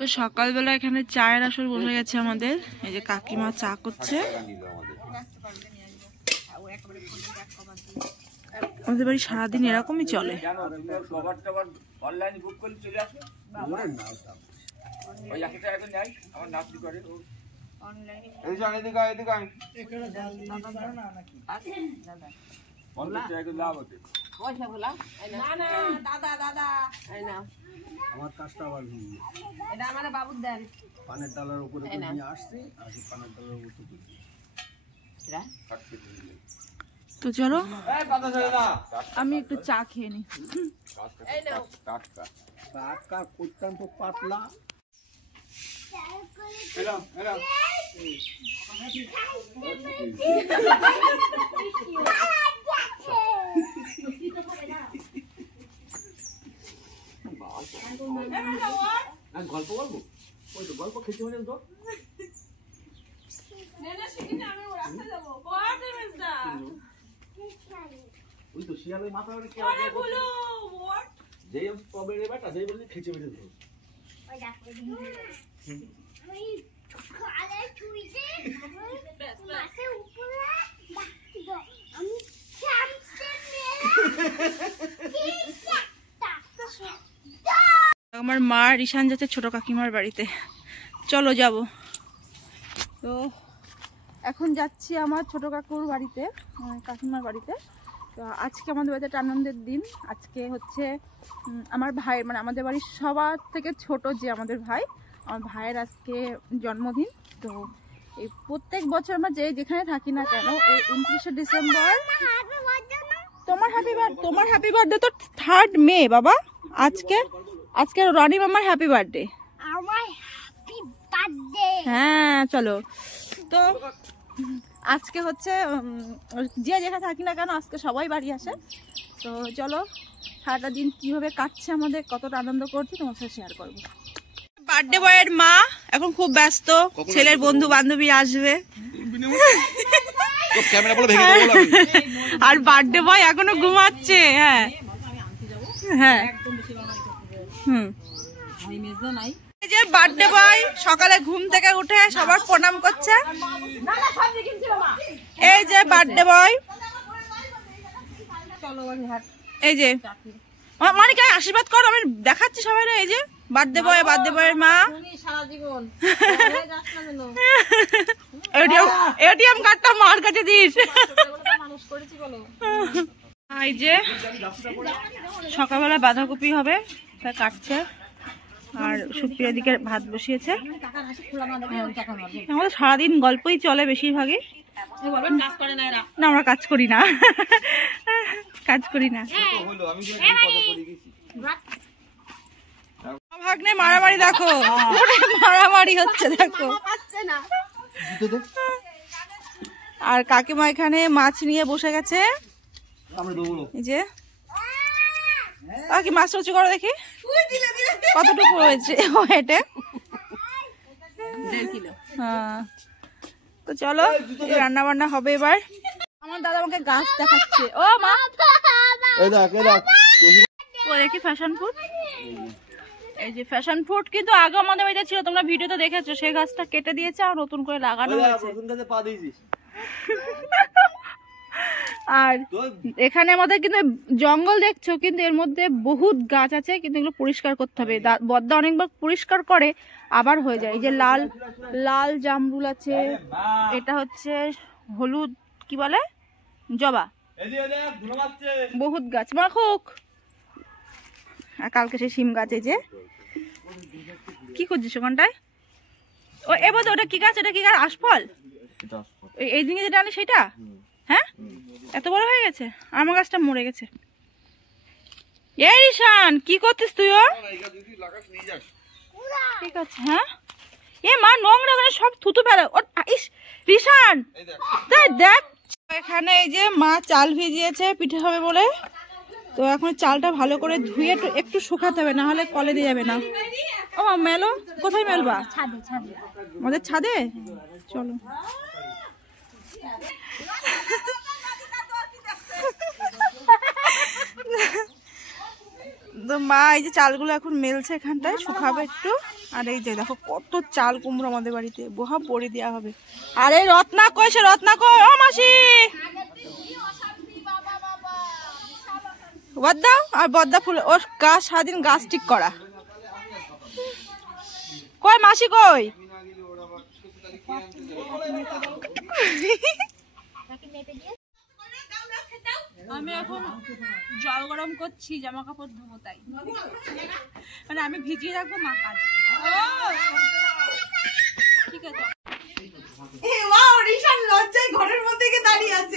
তো সকালবেলা এখানে চায়ের আসর বসে গেছে আমাদের। এই যে কাকিমা চা করছে। আমাদের বাড়ি সারাদিন এরকমই চলে। আমার কাজটা আবার এটা আমার বাবুর দেন পানের ডালার উপরে নিয়ে আসছি আর পানের ডালার উপরে তো চলো আমি একটু চা খেয়ে নি। অত্যন্ত পাতলা গল্প বলবো ওই তো গল্প খেতে হবে তো ওই তো শিয়ালের মাথা কি যেই তবে রে বেটা যেই বললি খেতে বেরিয়ে ধরো ওই ডাক্তার ওই খালে ছুঁইতে মাসে উপরে ডাক্তার আমি আমার মা রিশান যাচ্ছে ছোট কাকিমার বাড়িতে। চলো যাব। তো এখন যাচ্ছি আমার ছোট কাকুর বাড়িতে, কাকিমার বাড়িতে। তো আজকে আমাদের বাড়িতে একটা আনন্দের দিন। আজকে হচ্ছে আমার ভাইয়ের, মানে আমাদের বাড়ির সবার থেকে ছোট যে আমাদের ভাই, আমার ভাইয়ের আজকে জন্মদিন। তো এই প্রত্যেক বছর আমরা যেখানে থাকি না কেন এই 29শে ডিসেম্বর তোমার হ্যাপি বার্থডে তো 3rd মে বাবা। আজকে রনি মামার হ্যাপি বার্থডে। হ্যাঁ চলো। তো আজকে হচ্ছে যে যেখানে থাকি না কেন আজকে সবাই বাড়ি আসে। তো চলো সারাটা দিন কিভাবে কাটছে আমাদের, কতটা আনন্দ করছি তোমার সাথে শেয়ার করবো। বার্থডে বয়ের মা এখন খুব ব্যস্ত, ছেলের বন্ধু বান্ধবী আসবে আর বার্থডে বয় এখনো ঘুমাচ্ছে। হ্যাঁ হ্যাঁ এই যে বার্থডে বয় সকালে ঘুম থেকে উঠে সবার প্রণাম করছে। এই যে বার্থডে বয়, এই যে মানিকা আশীর্বাদ কর, আমি দেখাচ্ছি সবাই। এই যে বার্থডে বয়, বার্থডে বয়ের মা। এটিএম কার্ডটা মার কাছে দিস। এই যে সকালবেলা বাঁধাকপি হবে তা কাটছে, আর সুপ্রিয়া দিকে ভাত বসিয়েছে। আমাদের সারাদিন গল্পই চলে বেশিরভাগই। না আমরা কাজ করি না, কাজ করি না। ভাগ্নে মারামারি দেখো, মারামারি হচ্ছে দেখো। আর কাকিমা এখানে মাছ নিয়ে বসে গেছে। এই যে কি মাছ রুচি করো দেখি কতটুকু হয়েছে হেঁটে। হ্যাঁ তো চলো রান্না বান্না হবে এবার। আমার দাদা আমাকে গাছ দেখাচ্ছে। ও মা দেখি ফ্যাশন ফুড। এই যে ফ্যাশন ফুড কিন্তু আগে আমাদের বাড়িতে ছিল, তোমরা ভিডিওতে দেখেছো। সেই গাছটা কেটে দিয়েছে আর নতুন করে লাগানো হয়েছে। আর এখানে আমাদের কিন্তু জঙ্গল দেখছো, কিন্তু এর মধ্যে বহুত গাছ আছে, কিন্তু এগুলো পরিষ্কার করতে হবে। বদ্দা অনেকবার পরিষ্কার করে আবার হয়ে যায়। এই যে লাল লাল জামরুল আছে, এটা হচ্ছে হলুদ কি বলে জবা, বহুত গাছ মাখুক। আর কালকে সেই শিম গাছ। এই যে কি করছিস ওখানটায়? ও এবার ওটা কি গাছ? এটা কি গাছ? আশফল? এই দিকে যেটা আনি সেটা? হ্যাঁ এত বড় হয়ে গেছে, আমার গাছটা মরে গেছে। এই রিশান কি করছিস তুইও? ঠিক আছে। হ্যাঁ এ মা নোংরা করে সব থুতু ফেলে। রিশান দেখ এখানে এই যে মা চাল ভিজিয়েছে পিঠে হবে বলে। তো এখন চালটা ভালো করে ধুয়ে একটু শুকাতে হবে, না হলে কলে দিয়ে যাবে না। ও মেলো কোথায় মেলবা? আমাদের ছাদে। চলো তো মা এই যে চালগুলো এখন মেলছে এখানটায়, শুকাবে একটু। আর এই যে দেখো কত চাল কুমড়ো আমাদের বাড়িতে, বহা বড়ি দেওয়া হবে। আর এই রত্না কই, সে রত্না কই, ও মাসি বদ্দাও। আর বদ্দা ফুল ওর গাছ, সারাদিন গাছ ঠিক করা। কই মাসি কই? আমি এখন জল গরম করছি, জামা কাপড় ধোবো, তাই মানে আমি ভিজিয়ে রাখবো, মা কাজ। ঠিক আছে।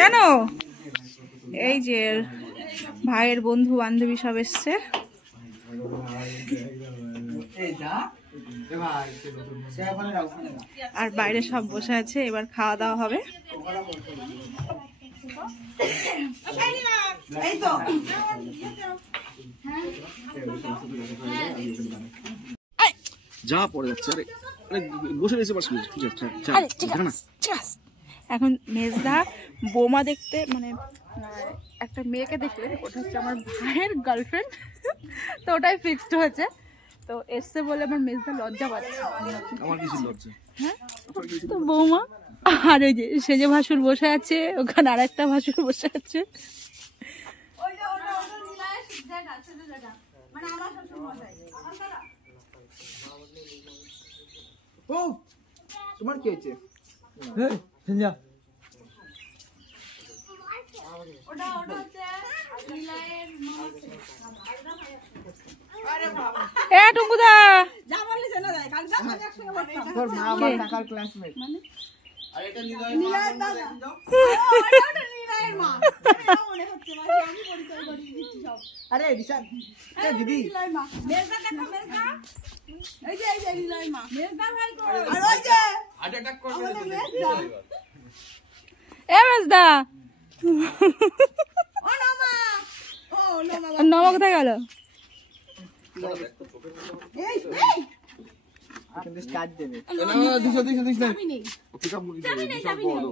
কেন? এই যে ভাইয়ের বন্ধু বান্ধবী সব এসছে। আর বাইরে সব বসে আছে, এবার খাওয়া দাওয়া হবে। যা পড়ে যাচ্ছে। বসে রয়েছে। এখন মেজদা বৌমা দেখতে, মানে একটা মেয়েকে দেখলেন, ওটা হচ্ছে আমার ভাইয়ের গার্লফ্রেন্ড। তো ওটাই ফিক্সড হয়েছে। তো এসছে বলে আমার মেজদা লজ্জা পাচ্ছে। আমার কিছু লজ্জা? হ্যাঁ, তো বৌমা আর এই যে সেজে ভাসুর বসে আছে, ওখানে আর একটা ভাসুর বসে আছে। ও তোমার কি হয়েছে? এ টুকুদা, তোর মা আমার কাকার ক্লাসমেট। আর এটা নিলয়ের দাদা। আরে বিশাল, এ দিদি নিলয়ের মা। মেজদা দেখো, মেজদা এই যে নিলয়ের মা। মেজদা ভাই কই? আর ওই যে হার্ট অ্যাটাক করবে মেজদা। এ মেজদা, ও নমা, ও নমা, নমা কোথায় গেল? এই কিন্তু স্টার্ট দেবে। না না, দিস না। ওকে সব মুড়ি দেবে, সব বড়।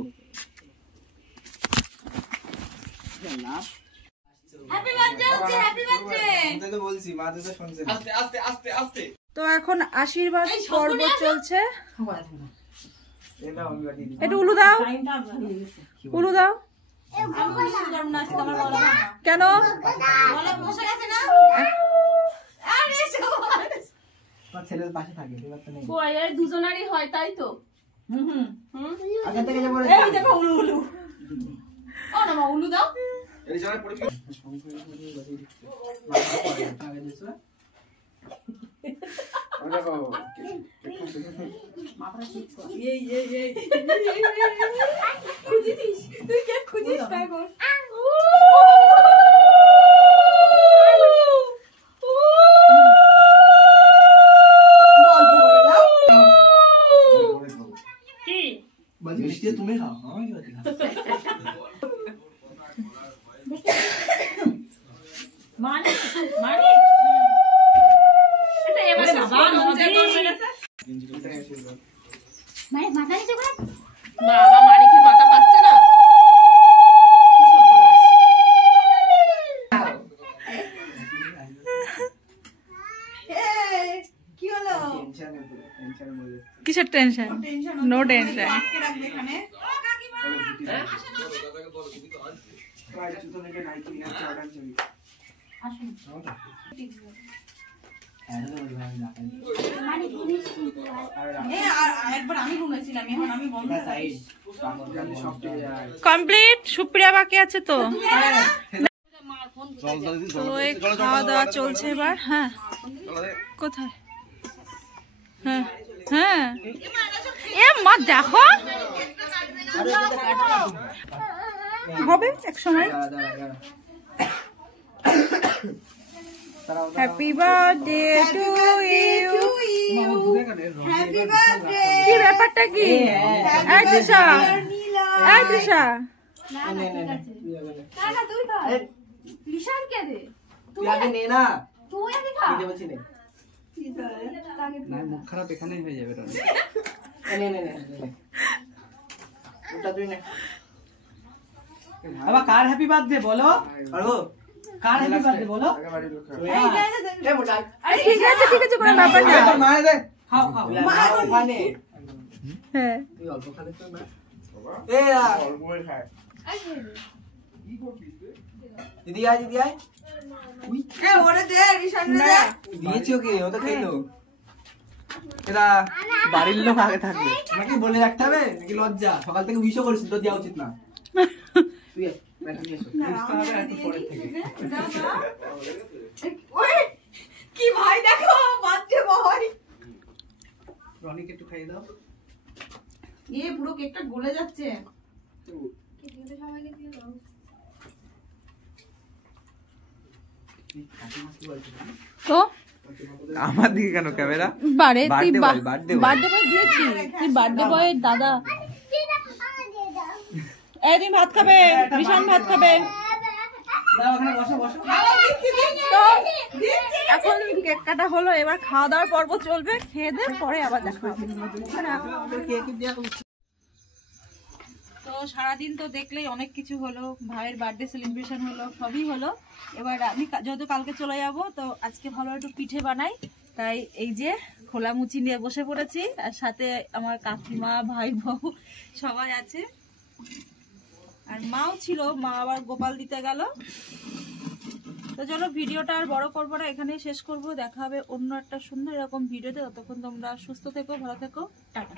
হ্যাপি বার্থডে হচ্ছে, হ্যাপি বার্থডে। আমি তো বলছি, মা তো শুনছে। আস্তে আস্তে আস্তে আস্তে। তো এখন আশীর্বাদ পর্ব চলছে। একটু উলু দাও, উলু দাও। কেন? ছেলের পাশে থাকে, দুজনারই হয়, তাই তো। আগে থেকে যে বলে এই দেখো উলু উলু। ও না মা, উলু দাও। এই জায়গায় পড়ে কি? ওটা বাবা মাথা ঠিক কর। এই খুঁজিস, তুই কে খুঁজিস? তাই বল। তুমি খাও, আমি কি মানে মানে আচ্ছা এবারে বাবা নজর করবে না স্যার। মানে মাথা নিচে করে বাবা মানিকের মাথা পাচ্ছে না। কি সব বলছ? এই কি হলো? টেনশন মধ্যে। কিসের টেনশন? No tension. কে রাখবে এখানে? ও কাকিমা আসো না। ভাই জুতো নিয়ে নাইকি নিয়ে অর্ডার চলি। আসুন। মানে জিনিস আর একবার আমি ঘুমিয়েছিলাম, এখন আমি বন্ধ সাইড সব পেয়ে যায়। কমপ্লিট। সুপ্রিয়া বাকি আছে তো। তো এই খাওয়া দাওয়া চলছে এবার। হ্যাঁ কোথায়? হ্যাঁ হ্যাঁ এ মা দেখো হবে এক সময়। Happy birthday to you. Happy birthday. কি ব্যাপারটা কি? এই দিশা, এই দিশা। না না ঠিক আছে। না না তুই খা। লিশান কে দে? তুই আগে নে না। তুই আগে খা। দিতে বলছি নে। না মুখ খারাপ এখানেই হয়ে যাবে। নে নে নে ওটা তুই নে। আবার কার হ্যাপি বার্থডে বলো? পারবো কার হ্যাপি বার্থডে বলো? আরে ঠিক আছে কোনো ব্যাপার না। খাও খাও মা ওখানে হ্যাঁ তুই অল্প খালে তো না অল্পই খায়। দিদি আয় ওরে দে রিশান রে দে। দিয়েছি ওকে ও তো খেলো এরা বাড়ির লোক আগে থাকবে নাকি বলে রাখতে হবে নাকি লজ্জা সকাল থেকে উইশও করেছিস তো দেওয়া উচিত না তুই ব্যাটা নিয়ে এসো বুঝতে হবে একটু পরের থেকে ওই কি ভাই দেখো বাচ্চা ভাই রনিকে একটু খাইয়ে দাও পুরো কেকটা গলে যাচ্ছে। তো আমার দিকে কেন ক্যামেরা? বারে তুই Birthday boy, birthday boy। Birthday boy দিয়েছি তুই বার্থডে বয়ের দাদা। এই তুমি ভাত খাবে, রিশান ভাত খাবে। দাও ওখানে বসো বসো তো এখন কেক কাটা হলো, এবার খাওয়া দাওয়ার পর্ব চলবে, খেয়ে দে পরে আবার দেখা হবে। তো সারাদিন তো দেখলেই অনেক কিছু হলো, ভাইয়ের বার্থডে সেলিব্রেশন হলো, সবই হলো। এবার আমি যেহেতু কালকে চলে যাব, তো আজকে ভালো একটু পিঠে বানাই, তাই এই যে খোলা মুচি নিয়ে বসে পড়েছি, আর সাথে আমার কাকিমা ভাই বউ সবাই আছে, আর মাও ছিল, মা আবার গোপাল দিতে গেল। তো চলো ভিডিওটা আর বড় করবো না, এখানেই শেষ করব। দেখা হবে অন্য একটা সুন্দর এরকম ভিডিওতে। ততক্ষণ তোমরা সুস্থ থেকো, ভালো থেকো, টাটা।